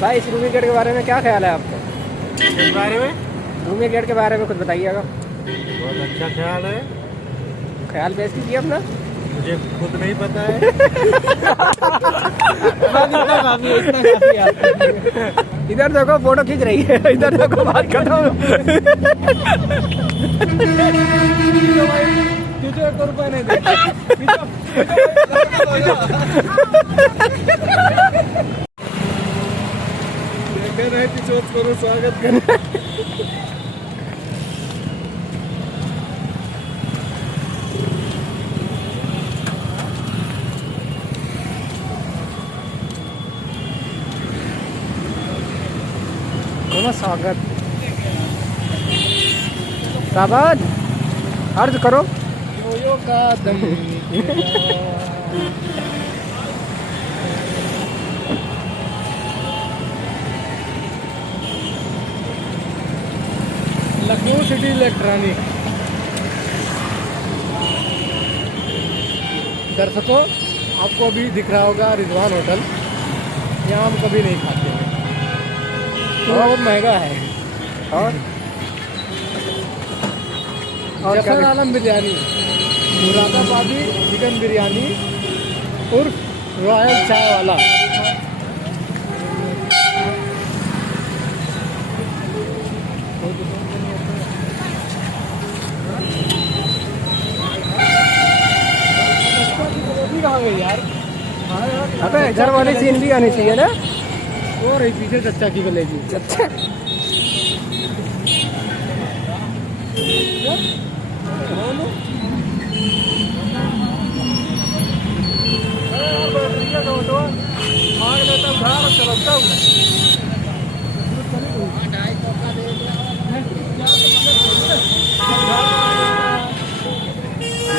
भाई इस रूमी गेट के बारे में क्या ख्याल है आपका? इस बारे में रूमी गेट के बारे में कुछ बताइएगा। बहुत अच्छा ख्याल है। ख्याल पेश कीजिए अपना। मुझे खुद नहीं पता है। इधर देखो फोटो खींच रही है, इधर देखो बात खत्म। तुझे 1 रुपया नहीं दे। करो स्वागत करो। स्वागत साबाद अर्ज करो। यो का दम लखनऊ सिटी इलेक्ट्रॉनिक। दर्शकों, आपको अभी दिख रहा होगा रिजवान होटल। यहाँ हम कभी नहीं खाते हैं, तो बहुत महंगा है। और जफर आलम बिरयानी, मुरादाबादी चिकन बिरयानी उर्फ रॉयल चाय वाला। कहाँ गई यार? अबे घर वाली सीन भी आनी चाहिए ना। और पीछे चच्चा की कलेजी। अच्छा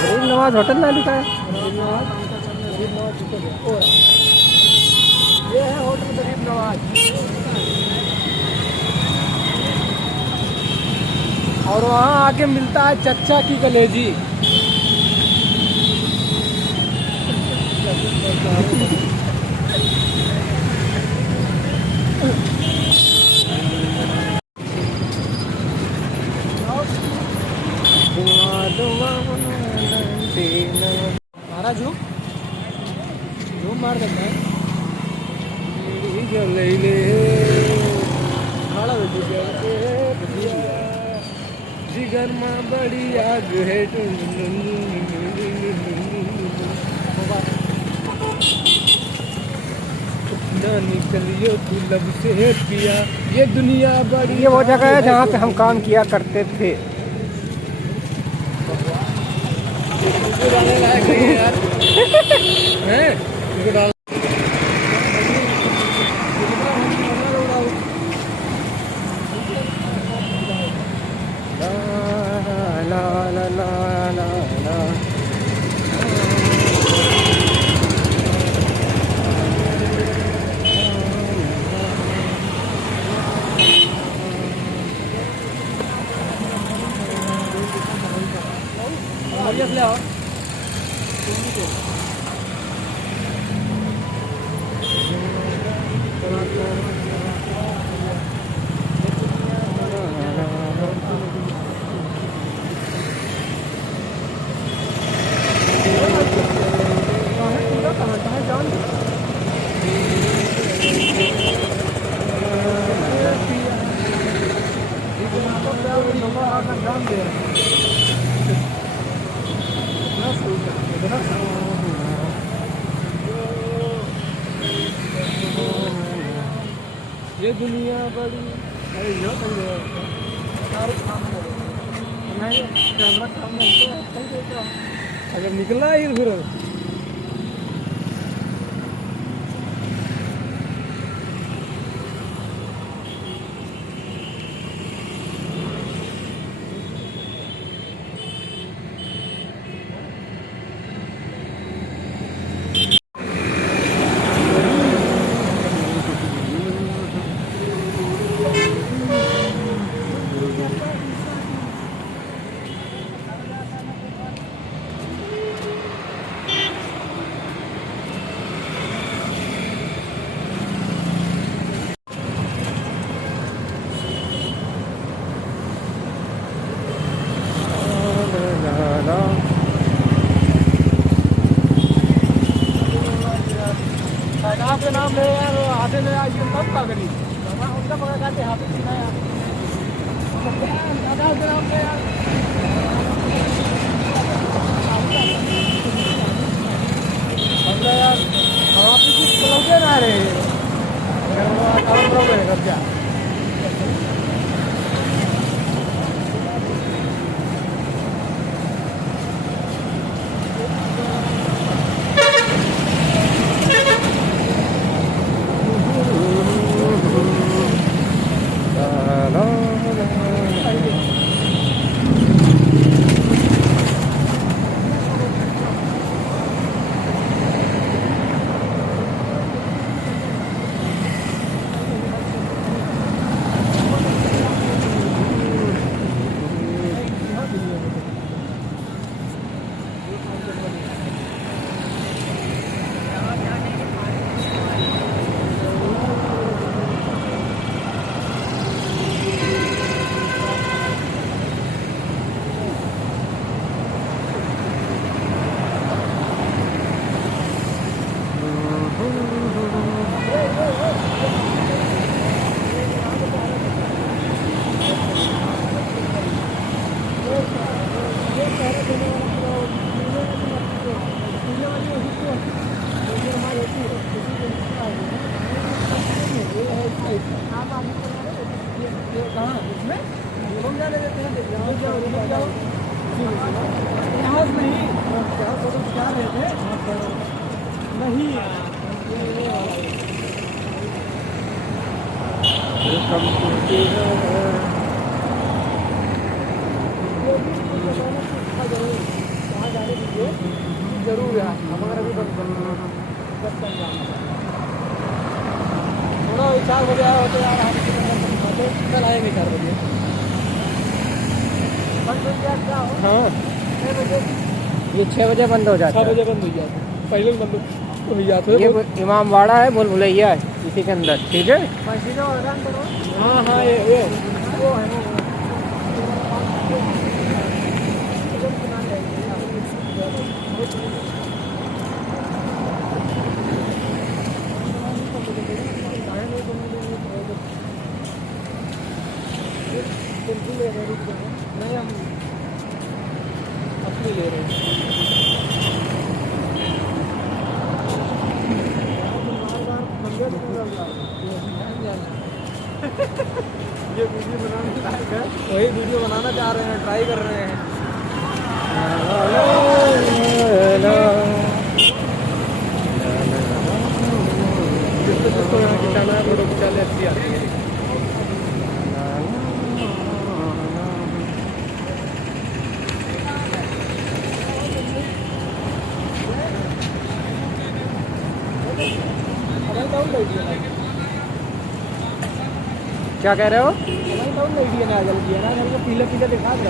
गरीब नवाज होटल ना लिखा है। ये है होटल गरीब नवाज। और वहाँ आके मिलता है चच्चा की कलेजी। मारा झूम मार देता है। जिगर माँ बड़ी आग है। ना निकलियो तू लब से पिया, ये दुनिया बड़ी। ये वो जगह है जहाँ पे हम काम किया करते थे। यार हैं ये दुनिया बड़ी। अरे यो कैमरा काम अगर निकला ही फिर ये सब का करी उनका पकड़ खाते हाथ से ना यार दादा उधर हमने यार हमने यार हम आप कुछ बोलोगे ना रे काम करोगे कर क्या जरूर है हमारा भी थोड़ा 4 बजे आया होते यार कल आएंगे 4 बजे बंद हो गया क्या हो हाँ 6 बजे ये 6 बजे बंद हो जाता है 6 बजे बंद हो जाता है पहले ही बंद हो जाता है ये इमामबाड़ा है भूल भुलैया है इसी के अंदर ठीक है हाँ हाँ ये वो है नहीं हम अपनी ले रहे हैं ये वीडियो बनाने लायक है वही वीडियो बनाना चाह रहे हैं ट्राई कर रहे हैं जिसको यहाँ खिंचाना है फोटो खिंचा ले अच्छी आती है क्या कह रहे हो पीले पीले दिखा दे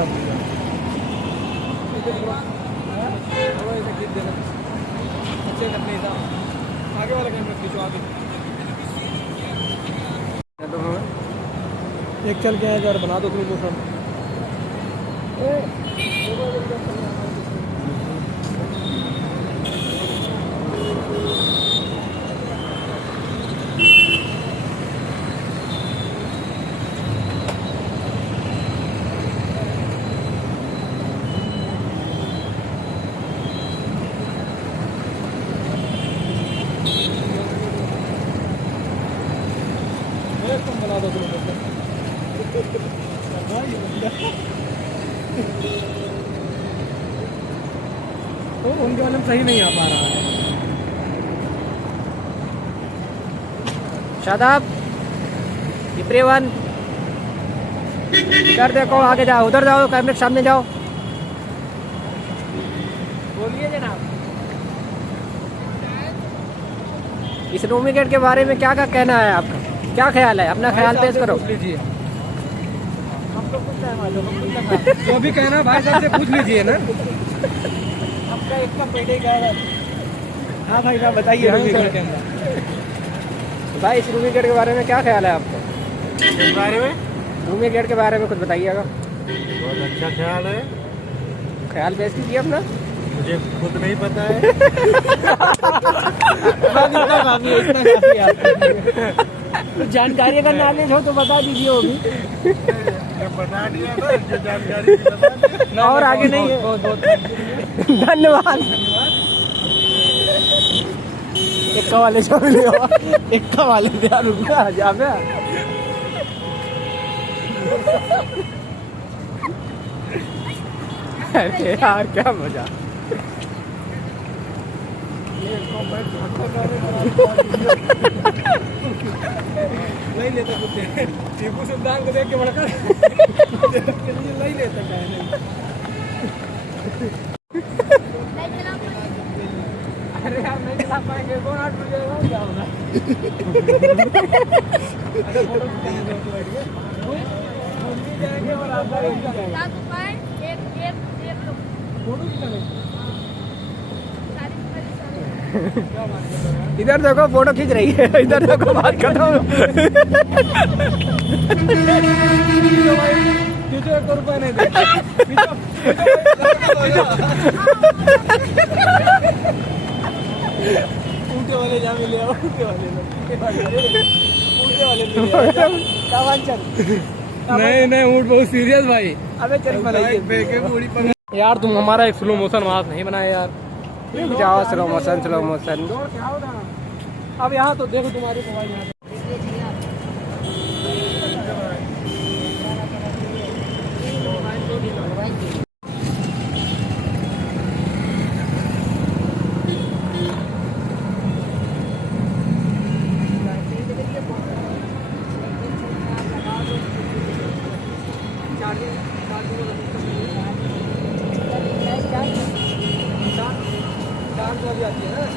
आगे वाला कैमरा खींचो आगे एक चल के आए यार बना दो तुम सब बना दो तुम तो उनके वाले में सही नहीं आ पा रहा है शादाब इब्रेवन इधर देखो आगे जाओ उधर जाओ कैमरे के सामने जाओ बोलिए जनाब इस रूमी गेट के बारे में क्या कहना है आपका क्या ख्याल है अपना ख्याल पेश करो लीजिए जो भी कहना भाई साहब से पूछ लीजिए ना आपका एक कम पहले ही हाँ भाई साहब बताइए भाई इस रूमी गेट के बारे में क्या ख्याल है आपका इस बारे में रूमी गेट के बारे में कुछ बताइएगा बहुत अच्छा ख्याल है ख्याल पेश कीजिए अपना मुझे खुद नहीं पता है कुछ जानकारी का नॉलेज हो तो बता दीजिए वो भी। बता दिया ना जो जानकारी थी, बता दिया। और आगे नहीं है। धन्यवाद। एक्का वाले छोड़ लिया, एक्का वाले दिया, रुकना जा बे। अरे यार क्या मजा। नहीं लेते कुत्ते, टीपू सुल्तान को देख के बड़का नहीं लेते कहने। अरे यार नहीं चला पाएंगे, कौन 8 बजे क्या होगा। अरे फोटो खींचने दो बैठ के जाएंगे और आप एक फोटो खींचने। इधर देखो फोटो खींच रही है, इधर देखो बात खत्म। तुझे 1 रुपया नहीं दे। ऊँटे वाले जा मिले, ऊँटे वाले नहीं नहीं, ऊँट बहुत सीरियस भाई। अबे चल यार, तुम हमारा एक स्लो मोशन वहां नहीं बनाया यार। जाओ स्लो मोशन, स्लो मोशन। अब यहाँ तो देखो तुम्हारी मोबाइल यहाँ आती है ना।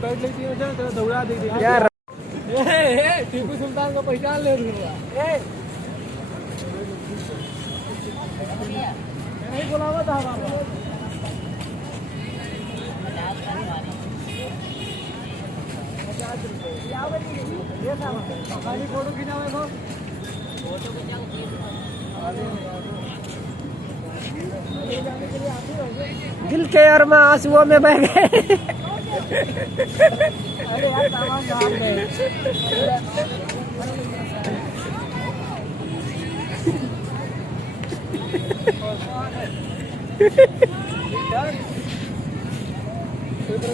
बैठ लेती है तो दौड़ा दी यार। टीपू सुल्तान को पहचान ले नहीं बुलावा था फोटो खिंचावे तो दिल के यार में आंसुओं में बह गए। अरे यार सामान कहाँ गए?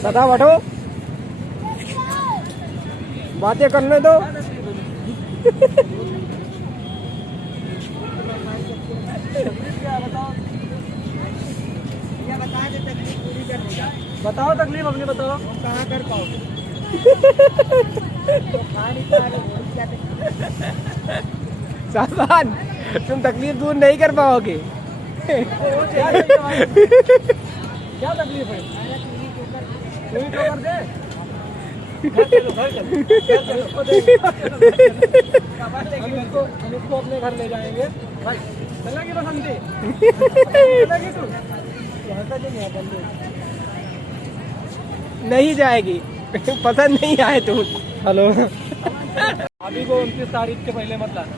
सदा बैठो, बातें करने दो। बताओ तकलीफ अपनी बताओ, कहाँ कर पाओगे? शाहजहान तुम तकलीफ दूर नहीं कर पाओगे। क्या तकलीफ है? तू ही ठोकर दे। हम इसको अपने घर ले जाएंगे भाई। चलेगी बसंती? चलेगी तू? ऐसा क्यों नहीं आता? नहीं जाएगी, पसंद नहीं आए तुम। हेलो, अभी को 29 तारीख के पहले मत लाना।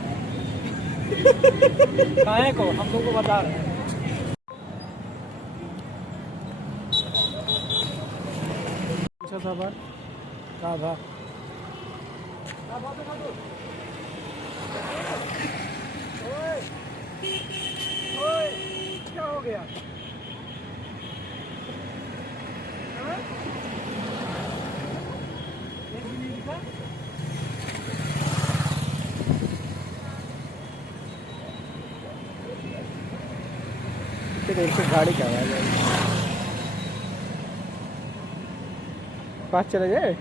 काहे को हम तुमको बता रहे हैं। अच्छा था बार कहाँ था? क्या हो गया? देर से गाड़ी क्या आवाज है? पास चले जाए।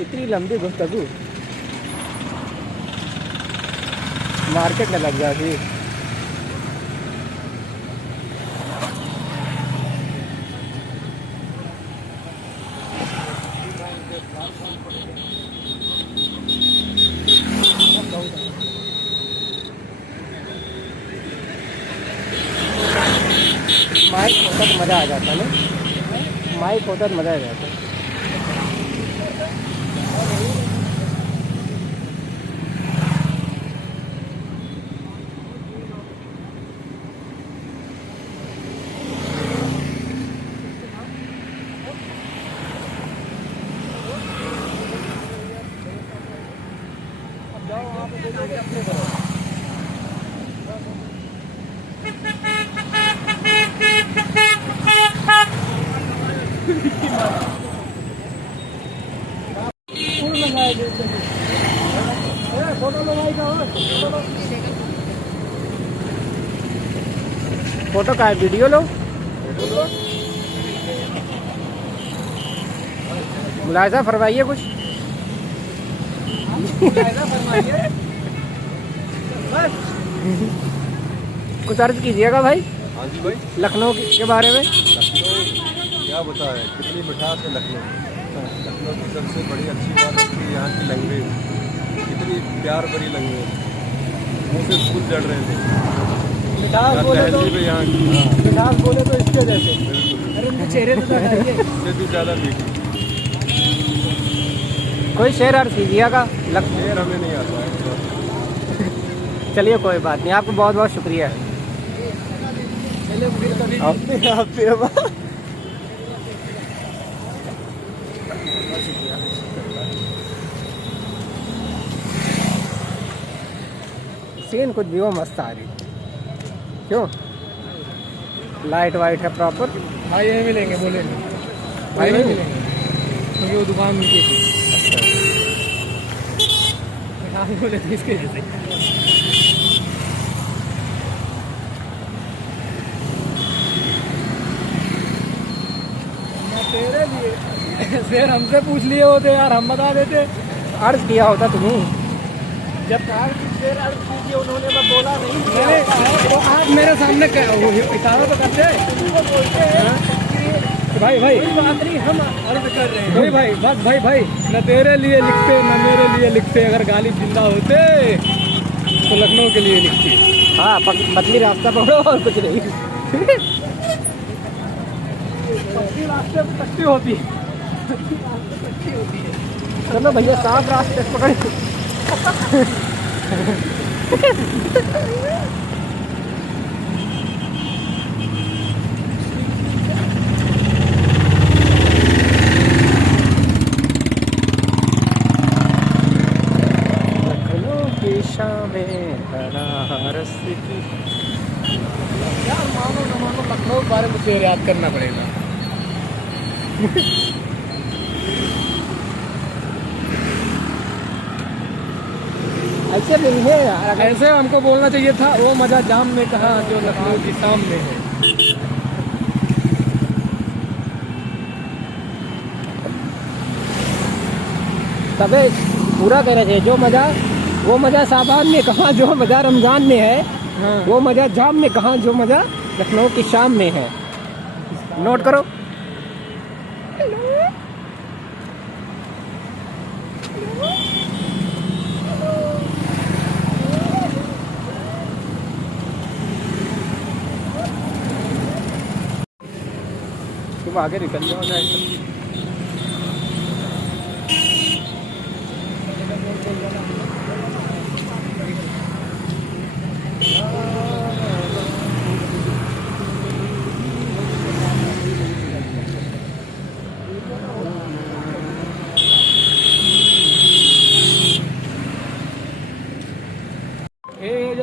इतनी लंबी गुफ्तगू मार्केट में लग जाती। माइक होता तो मज़ा आ जाता ना, माइक होता तो मज़ा आ जाता। फोटो का है, वीडियो लो। मुलायजा फरमाइए कुछ। कुछ अर्ज कीजिएगा भाई। हाँ जी भाई, लखनऊ के बारे में। लखनऊ क्या बताएं, कितनी मिठास है लखनऊ। लखनऊ की सबसे बड़ी अच्छी बात है कि यहाँ की लैंग्वेज कितनी प्यार भरी लैंग्वेज, मुँह से फूल जड़ रहे थे। मिठास बोले तो तहजीब है यहाँ की। मिठास बोले तो इसके जैसे। बिल्कुल, अरे उनके चेहरे तो दिखाइए। इससे भी ज़्यादा मीठी। कोई शेर अर्ज कीजिएगा। शेर हमें नहीं आता है। चलिए कोई बात नहीं, आपको बहुत बहुत शुक्रिया। चलिए फिर कभी आप फिर सीन कुछ भी वो मस्त आ रही। क्यों? लाइट वाइट है प्रॉपर। भाई यहीं मिलेंगे, बोले भाई नहीं मिलेंगे क्योंकि वो दुकान उनकी थी। मिठास बोले थे इसके जैसे। तेरे लिए शेर हमसे पूछ लिए होते यार, हम बता देते। अर्ज किया होता तुम्हें। जब कहा कि शेर अर्ज कीजिए उन्होंने, मैं बोला नहीं। तो आप मेरे सामने इशारा तो करते बोलते हैं भाई भाई बात नहीं, हम अर्ज कर रहे हैं भाई भाई बस भाई न तेरे लिए लिखते न मेरे लिए लिखते। अगर गालिब जिंदा होते तो लखनऊ के लिए लिखती। हाँ, पतली रास्ता पकड़ो और कुछ नहीं। पक्की रास्ते पर कच्ची होती है। चलो भैया, साफ रास्ते पकड़। लखनऊ की शामें बनारस की। यार मानो न मानो लखनऊ के बारे में शेर याद करना पड़ेगा। ऐसे नहीं है यार। ऐसे हमको बोलना चाहिए था, वो मजा जाम में कहा जो लखनऊ की शाम में है। तबे पूरा कह रहे थे, जो मजा वो मजा साबान में कहा, जो मजा रमजान में है हाँ। वो मजा जाम में कहा, जो मजा लखनऊ की शाम में है। नोट करो। तुम आगे निकल जाओ ना।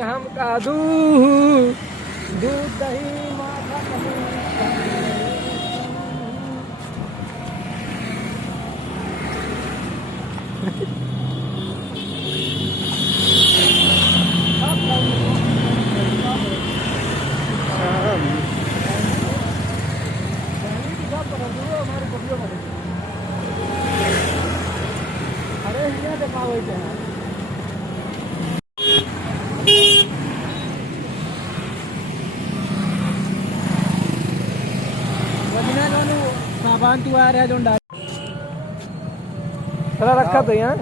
हम का दूध दही माथा अरे देखा हुआ सामान तू आ रहा है जो डाल थोड़ा रखा तो यहाँ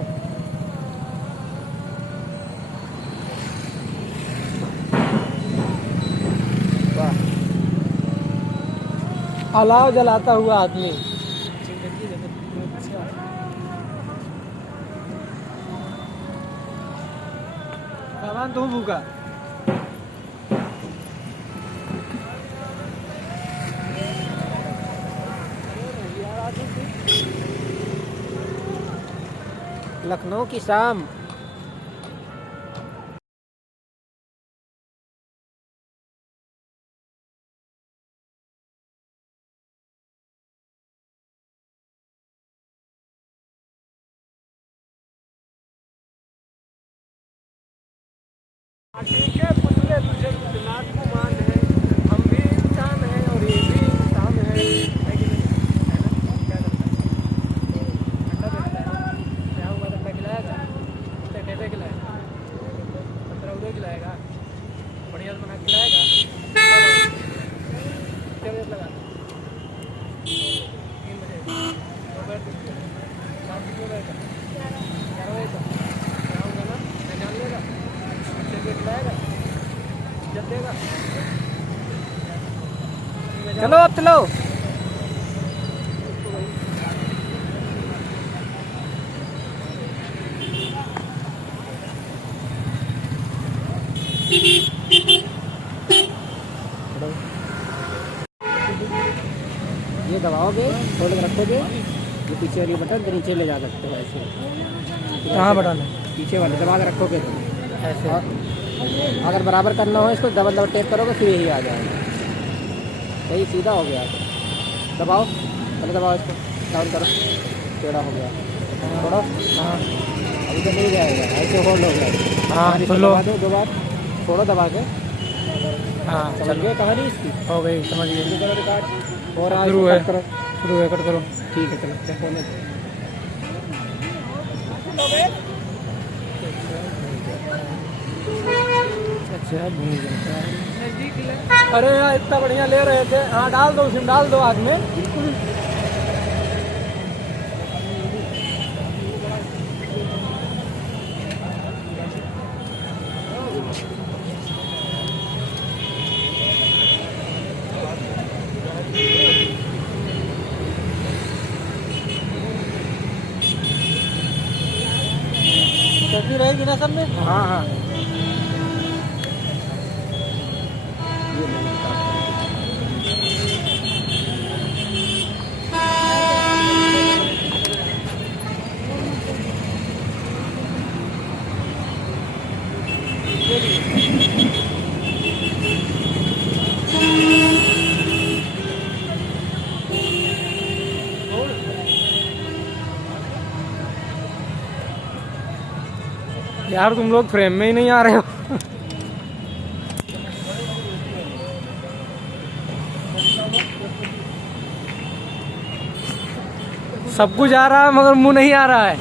अलाव जलाता हुआ आदमी। सामान तू भूखा लखनऊ की शाम। ठीक है पुतले तुझे दिमाग को मान है, हम भी इंसान हैं और ये भी इंसान है कि नहीं? क्या करता है ठंडा देता है क्या हुआ ठंडा खिलाएगा तो कैसे खिलाएगा 15 उधर खिलाएगा बढ़िया से बना खिलाएगा क्या रेट लगा 3 बजे दोपहर 7 बजे 11 बजे तक क्या होगा ना मैं जान लेगा चलो अब चलो। ये दबाओगे थोड़ा रखोगे, ये पीछे वाली बटन तो नीचे ले जा सकते हो ऐसे। कहाँ बटन है? पीछे वाले दबा के रखोगे तो ऐसे। अगर बराबर करना हो इसको डबल डबल टेप करोगे फिर यही आ जाएगा। सही सीधा हो गया। दबाओ पहले दबाओ इसको डाउन करो टेढ़ा हो गया छोड़ो। हाँ अभी तो नहीं जाएगा ऐसे होल्ड हो गया। हाँ दबा दो 2 बार छोड़ो दबा के। हाँ समझ गए कहानी इसकी? हो गई समझ गई। करो रिकॉर्ड और आज शुरू है कट करो। शुरू है कट करो। ठीक है चलो होने दो। अच्छा भूल जाता है। अरे यार इतना बढ़िया ले रहे थे। हाँ डाल दो उसमें डाल दो आग में बिल्कुल। सब्जी रहेगी ना सब में? हाँ हाँ यार तुम लोग फ्रेम में ही नहीं आ रहे हो। सब कुछ आ रहा है मगर मुंह नहीं आ रहा है।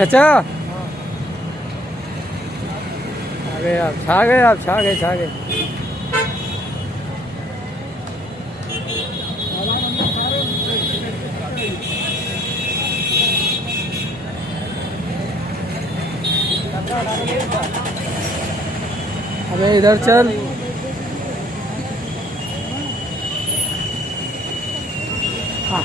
चाचा आ गए आप, छा गए आप, छा गए, छा गए। अबे इधर चल। हाँ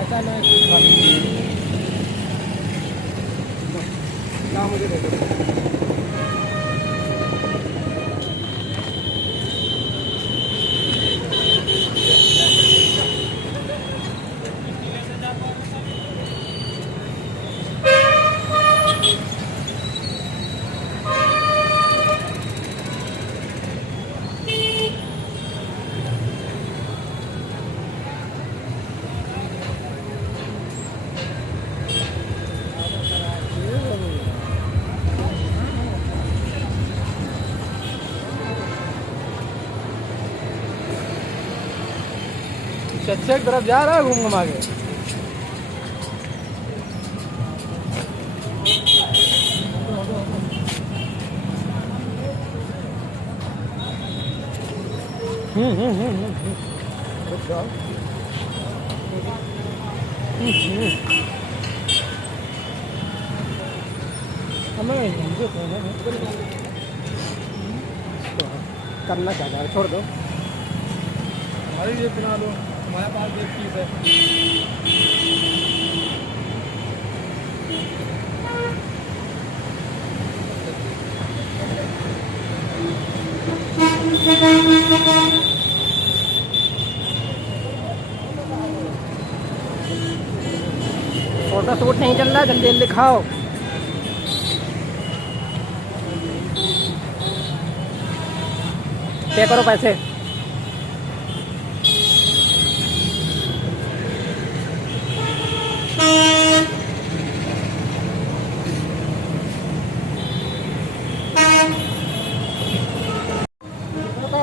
ऐसा ना मुझे दे दो। चच्चे की तरफ जा रहा है घूम घुमा के। करना चाहता है, छोड़ दो। हमारी ये बना लो, हमारे पास एक चीज़ है। फोटो शूट नहीं चल रहा, जल्दी जल्दी खाओ। पे करो पैसे।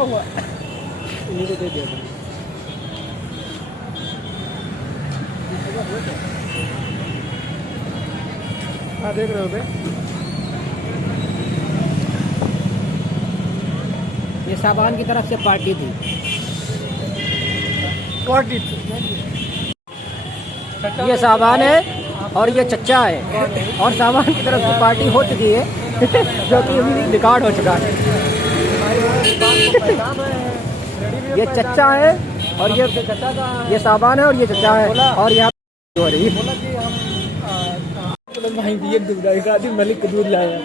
हुआ इन्हीं को दे दिया था। हाँ देख रहे हो बे, ये साबान की तरफ से पार्टी थी। पार्टी थी। ये साबान है और ये चच्चा है, और साबान की तरफ से पार्टी हो चुकी है जो कि अभी रिकॉर्ड हो चुका है। ये चच्चा है और ये साबान है और ये चच्चा है, और यहाँ हो रही है। मलिक का दूध लाया।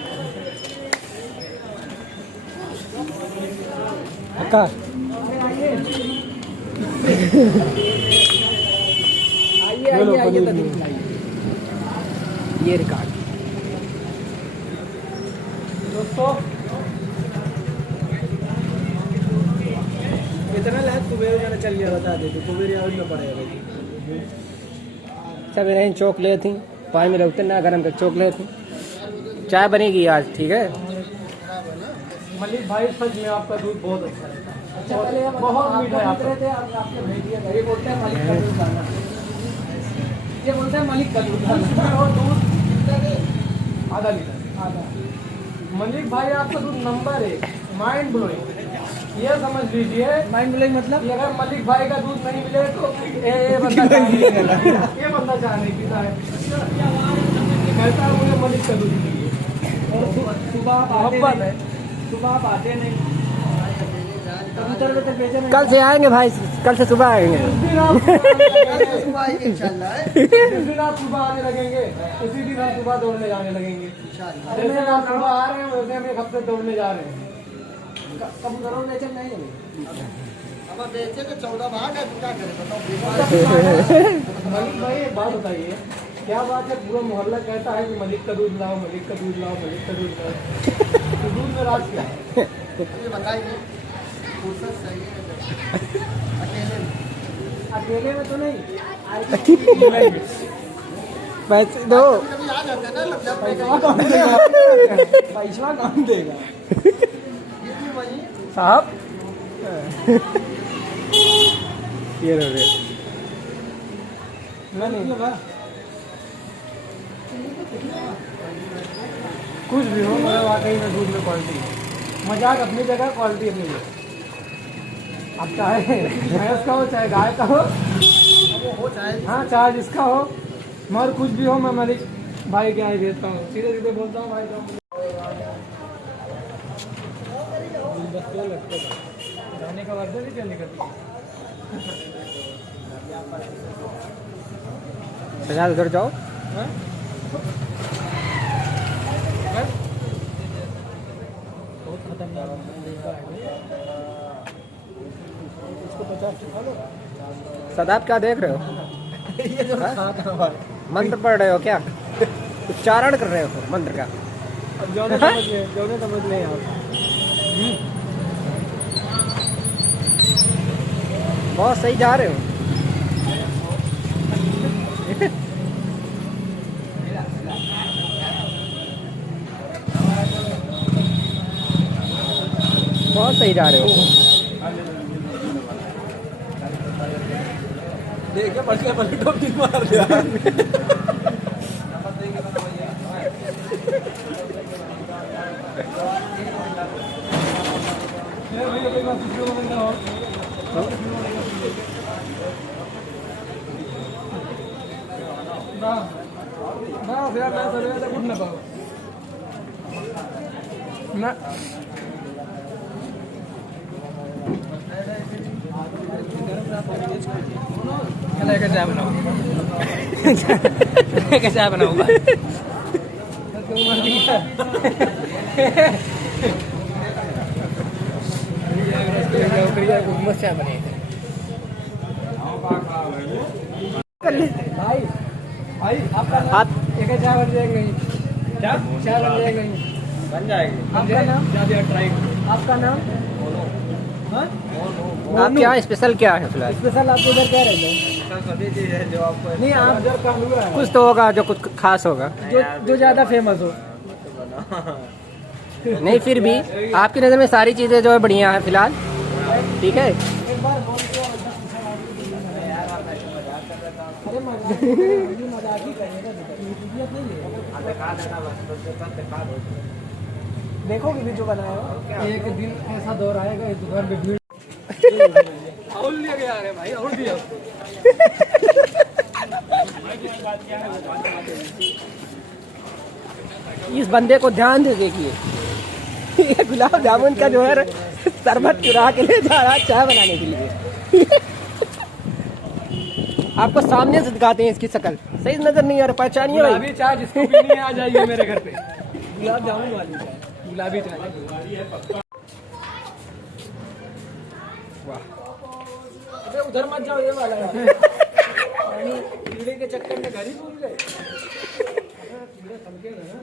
ये रिकॉर्ड दोस्तों, इतना लाइट कुबेर जाना चल गया, बता दे तो कुबेर आउट में पड़ेगा। सब नहीं चॉकलेट थी, पानी में लगते ना गरम कर चॉकलेट थी। चाय बनेगी आज, ठीक है। मलिक भाई सच में आपका दूध बहुत अच्छा है, बहुत मीठा है। आपने भेज दिया, ये बोलते हैं मलिक का दूध लाना, ये बोलते हैं मलिक का दूध लाना। और दूध आधा लीटर, आधा मलिक भाई आपका दूध नंबर 1, माइंड ब्लोइंग। ये समझ लीजिए, माइंड ब्लोइंग मतलब कि अगर मलिक भाई का दूध नहीं मिले तो ये बंदा चाय नहीं पीता है। ये बंदा चाय नहीं पीता है, कहता है मुझे मलिक का दूध चाहिए। और सुबह आप आते मोहब्बत नहीं, सुबह आप आते नहीं, कबूतर वेतर बेचे नहीं। कल से आएंगे भाई, कल से सुबह आएंगे। जिस दिन आप सुबह आने लगेंगे, उसी दिन आप सुबह दौड़ने जाने लगेंगे। जैसे आप सुबह आ रहे हैं वैसे हम एक हफ्ते दौड़ने जा रहे हैं। कबूतरों बेचे नहीं। अब बेचे तो 14 भाग है, क्या करें बताओ। मलिक भाई एक बात बताइए, क्या बात है पूरा मोहल्ला कहता है कि मलिक का दूध लाओ, मलिक का दूध लाओ, मलिक का दूध लाओ, तो दूध में राज क्या है? ये बताइए, फुर्सत सही है अकेले में। अकेले में तो नहीं, पैसे दो। कभी आ जाते हैं ना, लग जाते हैं पैसा कौन देगा? पैसा कौन देगा? ये वही साहब ये लो रे। मैं नहीं लगा। कुछ भी हो मगर वाकई में दूध में क्वालिटी है। मजाक अपनी जगह, क्वालिटी अपनी जगह। अब चाहे भैंस का हो चाहे गाय का हो, वो हो जाए। हाँ चाहे जिसका हो, मगर कुछ भी हो मैं मलिक भाई के यहाँ ही भेजता हूँ, सीधे सीधे बोलता हूँ भाई साहब जाने का वर्जन ही क्या निकलती पचास उधर जाओ। है? बहुत खतरनाक इसको 50 खा लो। सदाब क्या देख रहे हो? ये जो मंत्र पढ़ रहे हो क्या? उच्चारण कर रहे हो मंत्र का? अब जौने समझ नहीं आता। बहुत सही जा रहे हो। बहुत सही जा रहे हो। देखिए बढ़िया पलटो भी मार दिया। ना चाय बनाऊंगा। चाय बनाऊंगा। चाय बनेगी भाई भाई आपका आप एक चाय बन जाएगी, क्या चाय बन जाएगी, बन जाएगी। आपका नाम, ट्राई आपका नाम, हाँ आपके यहाँ स्पेशल क्या है फिलहाल? स्पेशल आपके इधर क्या रहता है? सभी चीज है जो आपको नहीं आप जब काम हुआ है कुछ तो होगा जो कुछ खास होगा। जो ज्यादा फेमस हो। नहीं फिर भी आपकी नज़र में सारी चीज़ें जो है बढ़िया है फिलहाल, ठीक है। एक बार बोल के अरे मजाक ही करिएगा, देखोगे वीडियो बनाया हो? एक दिन ऐसा दौर आएगा इस घर में भीड़ और ले गया रे भाई, और दिया इस बंदे को ध्यान से देखिए, ये गुलाब जामुन का जो है शरबत चुरा के ले जा रहा है चाय बनाने के लिए। आपको सामने से दिखाते हैं इसकी शक्ल, सही नजर नहीं आ रहा, पहचानिए भाई। गुलाबी चाय जिसको पीनी है आ जाइए मेरे घर पे, गुलाब जामुन वाली चाय, गुलाबी चाय। अबे उधर मत जाओ, ये वाला है कीड़े के चक्कर में घर ही भूल गए। कीड़े थमके ना।